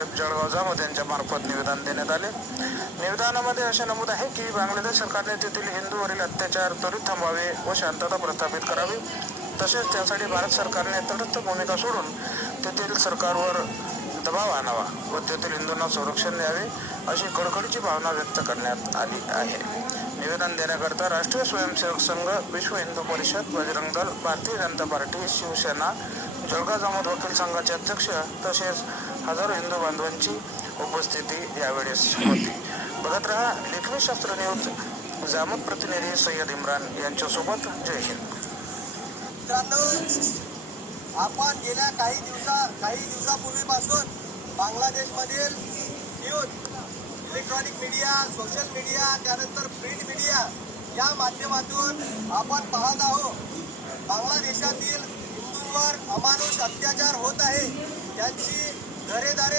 जळगाव जामोद यांच्या मार्फत निवेदन देण्यात आले। निवेदनामध्ये असे नमूद आहे की बांगलादेश सरकारने तेथील हिंदूवरील अत्याचार त्वरित थांबवावे व शांतता प्रस्थापित करावी, तसेच त्यासाठी भारत सरकारने तटस्थ भूमिका सोडून तेथील सरकारवर दबाव आणावा व तेथील हिंदूंना संरक्षण द्यावे, अशी कळकळीची भावना व्यक्त करण्यात आली आहे। निवेदन देण्याकरता राष्ट्रीय स्वयंसेवक संघ, विश्व हिंदू परिषद, बजरंग दल, भारतीय जनता पार्टी, शिवसेना, जळगाव जामोद वकील संघाचे अध्यक्ष तसेच हजारो हिंदू बांधवांची उपस्थिती यावेळेस होती। बघत रहा लेखनी शास्त्र न्यूज, जामोद प्रतिनिधी सय्यद इम्रान यांच्यासोबत। जय हिंद। आपण गेल्या काही दिवसापूर्वीपासून बांगलादेशमधील news, electronic media, social media, त्यानंतर प्रिंट मीडिया या माध्यमातून आपण पाहत आहोत बांगलादेशातील हिंदूंवर अमानुष अत्याचार होत आहे। त्यांची घरेदारे